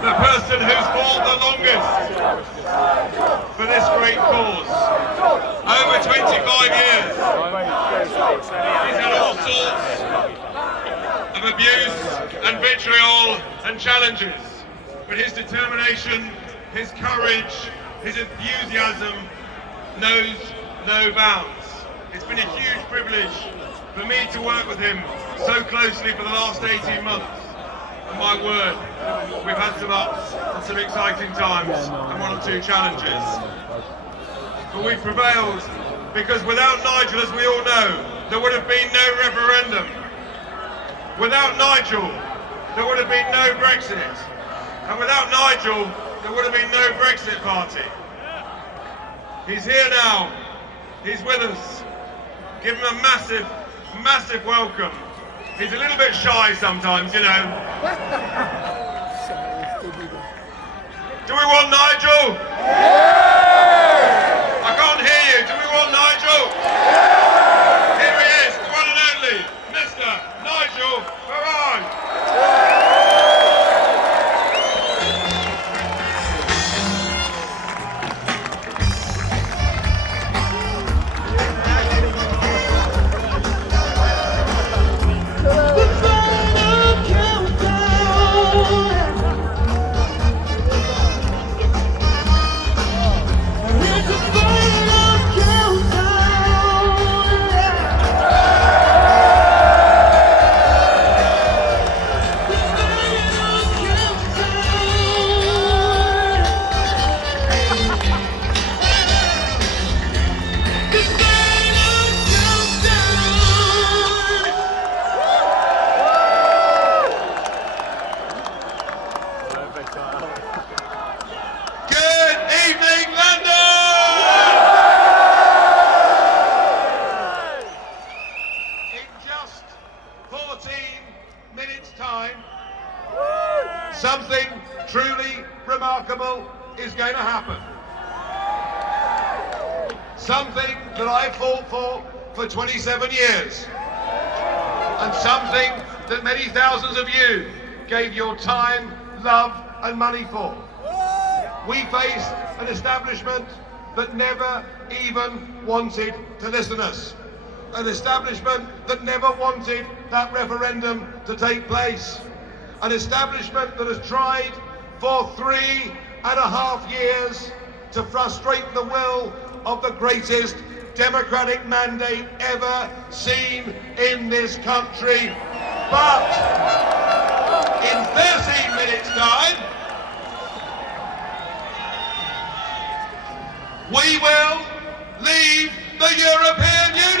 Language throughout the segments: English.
the person who's fought the longest for this great cause. Over 25 years. He's had all sorts of abuse and vitriol and challenges, but his determination, his courage, his enthusiasm knows no bounds. It's been a huge privilege for me to work with him so closely for the last 18 months. And my word, we've had some ups and some exciting times and one or two challenges. But we've prevailed because without Nigel, as we all know, there would have been no referendum. Without Nigel, there would have been no Brexit. And without Nigel, there would have been no Brexit party. He's here now. He's with us. Give him a massive, massive welcome. He's a little bit shy sometimes, you know. Do we want Nigel? I can't hear you. Do we want Nigel? Here he is, the one and only, Mr. Nigel Farage. Something truly remarkable is going to happen. Something that I fought for 27 years. And something that many thousands of you gave your time, love and money for. We faced an establishment that never even wanted to listen to us. An establishment that never wanted that referendum to take place. An establishment that has tried for 3.5 years to frustrate the will of the greatest democratic mandate ever seen in this country. But in 13 minutes' time, we will leave the European Union!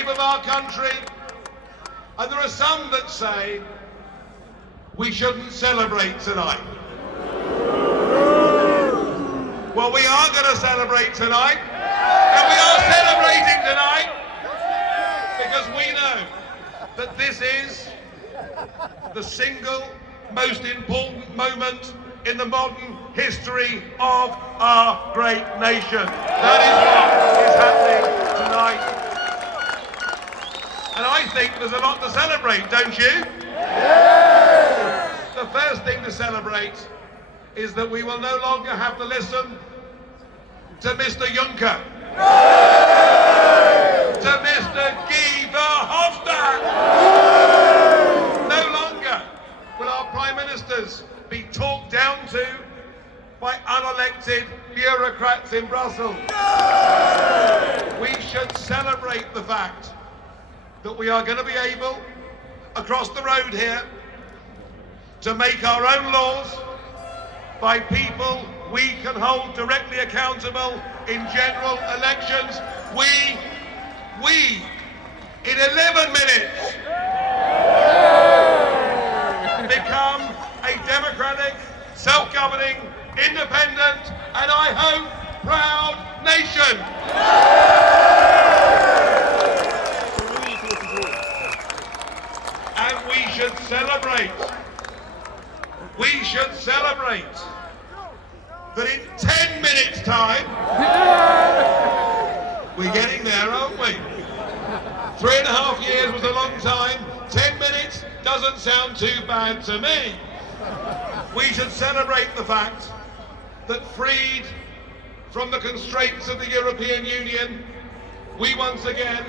Of our country, and there are some that say we shouldn't celebrate tonight. Well, we are going to celebrate tonight, and we are celebrating tonight because we know that this is the single most important moment in the modern history of our great nation. That is what is happening tonight. And I think there's a lot to celebrate, don't you? Yes! The first thing to celebrate is that we will no longer have to listen to Mr. Juncker, to Mr. Guy Verhofstadt. No longer will our Prime Ministers be talked down to by unelected bureaucrats in Brussels. We should celebrate the fact that we are going to be able, across the road here, to make our own laws by people we can hold directly accountable in general elections. We, in 11 minutes, become a democratic, self-governing, independent, and I hope, proud nation. And we should celebrate we should celebrate that in 10 minutes' time, we're getting there, aren't we? 3.5 years was a long time. 10 minutes doesn't sound too bad to me. We should celebrate the fact that, freed from the constraints of the European Union, we once again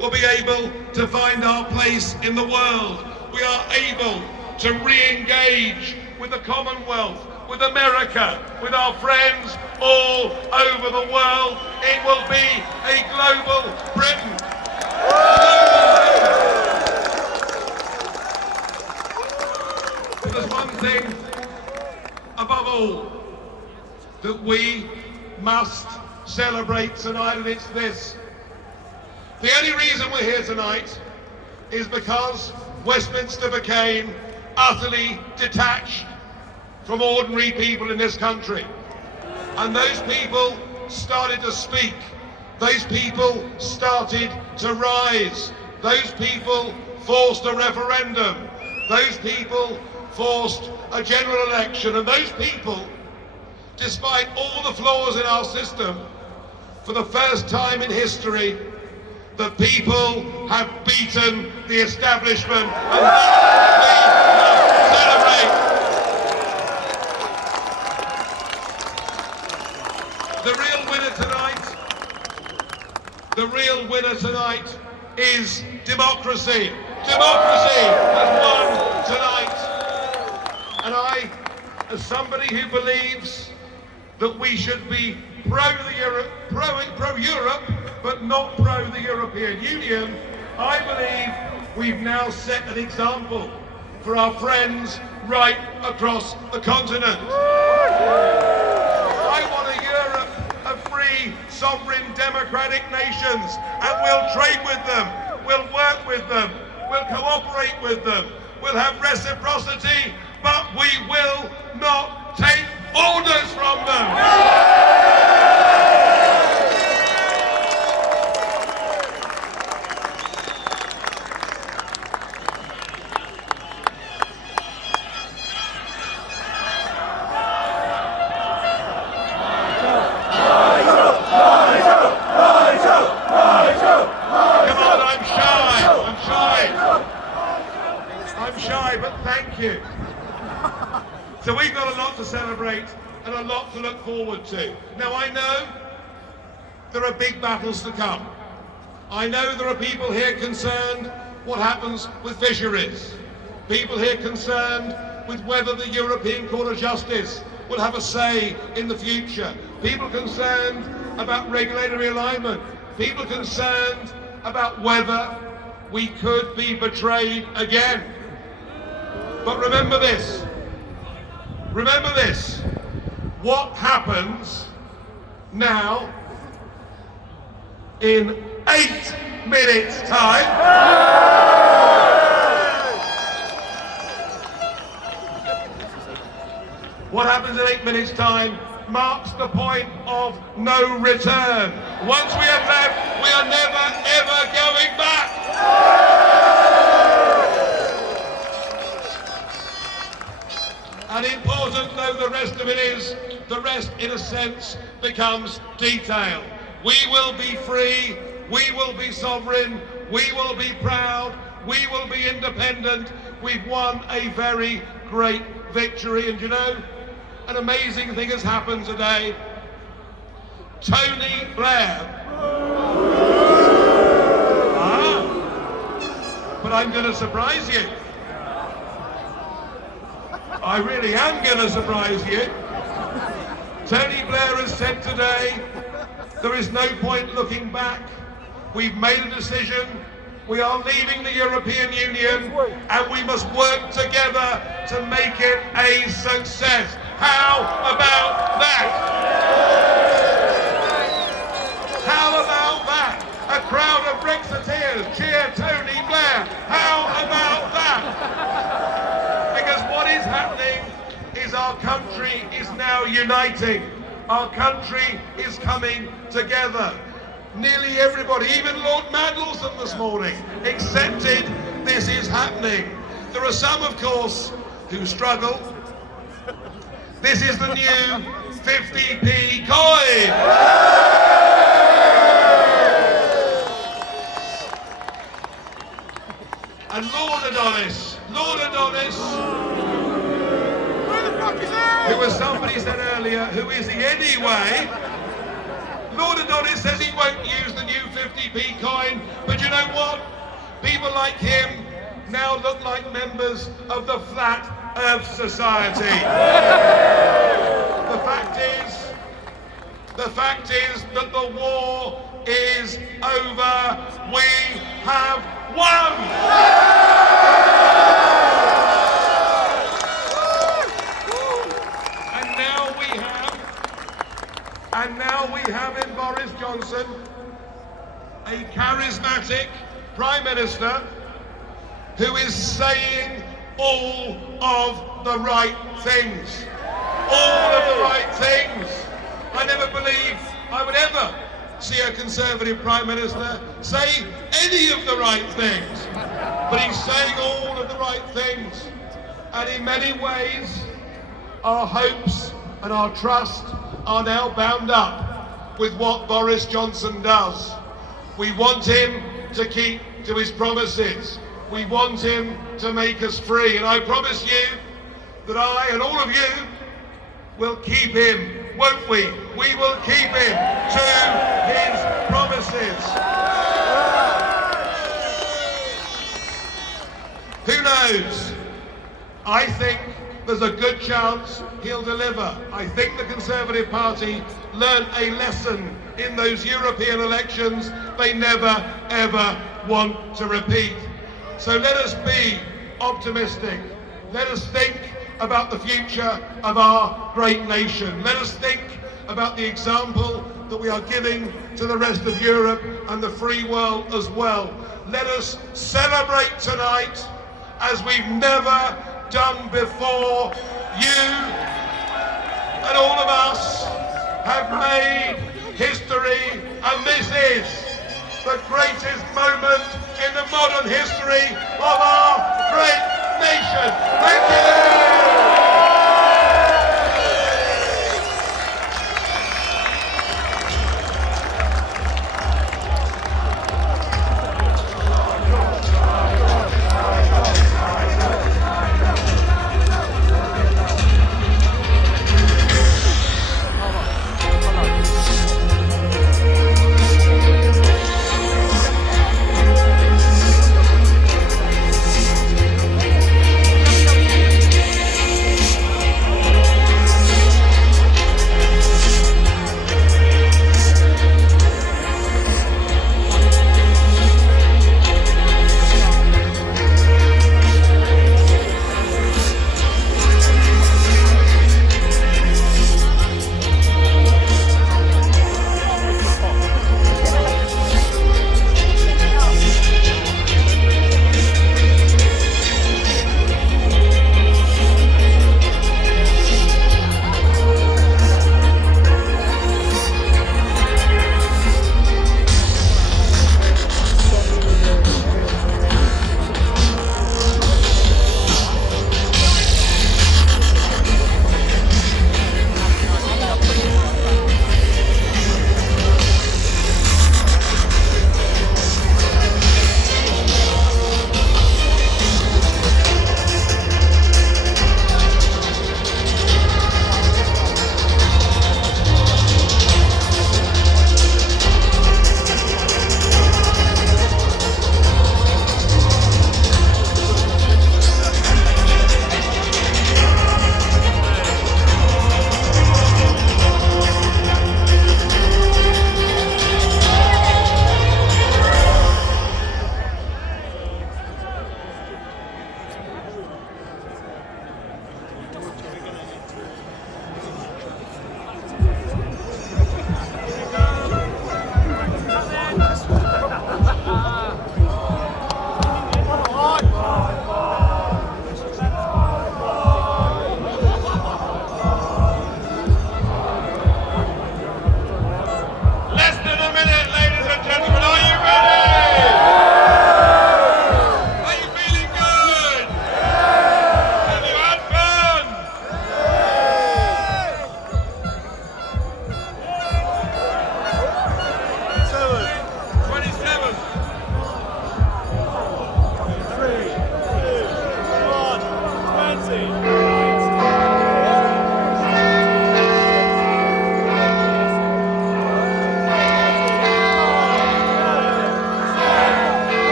will be able to find our place in the world. We are able to re-engage with the Commonwealth, with America, with our friends all over the world. It will be a global Britain. But there's one thing above all that we must celebrate tonight, and it's this. The only reason we're here tonight is because Westminster became utterly detached from ordinary people in this country. And those people started to speak. Those people started to rise. Those people forced a referendum. Those people forced a general election. And those people, despite all the flaws in our system, for the first time in history, the people have beaten the establishment, and that we must celebrate. The real winner tonight is democracy. Democracy has won tonight. And I, as somebody who believes that we should be pro-Europe, but not pro the European Union, I believe we've now set an example for our friends right across the continent. I want a Europe of free, sovereign, democratic nations, and we'll trade with them, we'll work with them, we'll cooperate with them, we'll have reciprocity, but we will not take orders from them. I'm shy, but thank you. So we've got a lot to celebrate and a lot to look forward to. Now, I know there are big battles to come. I know there are people here concerned what happens with fisheries. People here concerned with whether the European Court of Justice will have a say in the future. People concerned about regulatory alignment. People concerned about whether we could be betrayed again. But remember this. Remember this. What happens now in 8 minutes' time? What happens in 8 minutes' time marks the point of no return. Once we have left, we are never, ever going back. And important though the rest of it is, the rest in a sense becomes detail. We will be free, we will be sovereign, we will be proud, we will be independent. We've won a very great victory, and you know, an amazing thing has happened today. Tony Blair. But I'm going to surprise you. I really am going to surprise you. Tony Blair has said today, there is no point looking back. We've made a decision. We are leaving the European Union, and we must work together to make it a success. How about that? How about that? A crowd of Brexiteers cheer Tony Blair. How about that? Because what is happening is our country is now uniting. Our country is coming together. Nearly everybody, even Lord Mandelson this morning, accepted this is happening. There are some, of course, who struggle. This is the new 50p coin. And Lord Adonis, who as somebody said earlier, who is he anyway? Lord Adonis says he won't use the new 50p coin, but you know what? People like him now look like members of the Flat Earth Society. The fact is that the war is over. We have won! And now we have in Boris Johnson a charismatic Prime Minister who is saying all of the right things. All of the right things. I never believed I would ever see a Conservative Prime Minister say any of the right things. But he's saying all of the right things. And in many ways, our hopes and our trust are now bound up with what Boris Johnson does. We want him to keep to his promises. We want him to make us free. And I promise you that I and all of you will keep him, won't we? We will keep him to his promises. Who knows? I think there's a good chance he'll deliver. I think the Conservative Party learned a lesson in those European elections they never, ever want to repeat. So let us be optimistic. Let us think about the future of our great nation. Let us think about the example that we are giving to the rest of Europe and the free world as well. Let us celebrate tonight as we've never done before. You and all of us have made history, and this is the greatest moment in the modern history of our great nation. Thank you!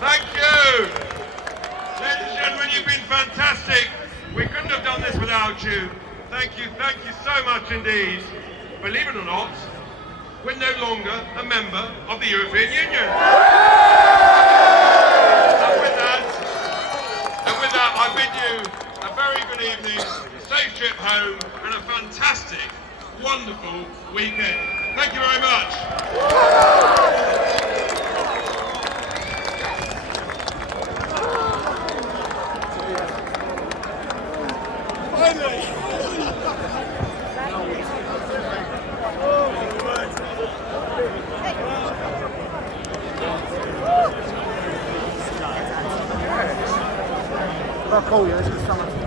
Thank you! Ladies and gentlemen, you've been fantastic. We couldn't have done this without you. Thank you so much indeed. Believe it or not, we're no longer a member of the European Union. And with that, I bid you a very good evening, a safe trip home, and a fantastic, wonderful weekend. Thank you very much. I'll call you. This is someone.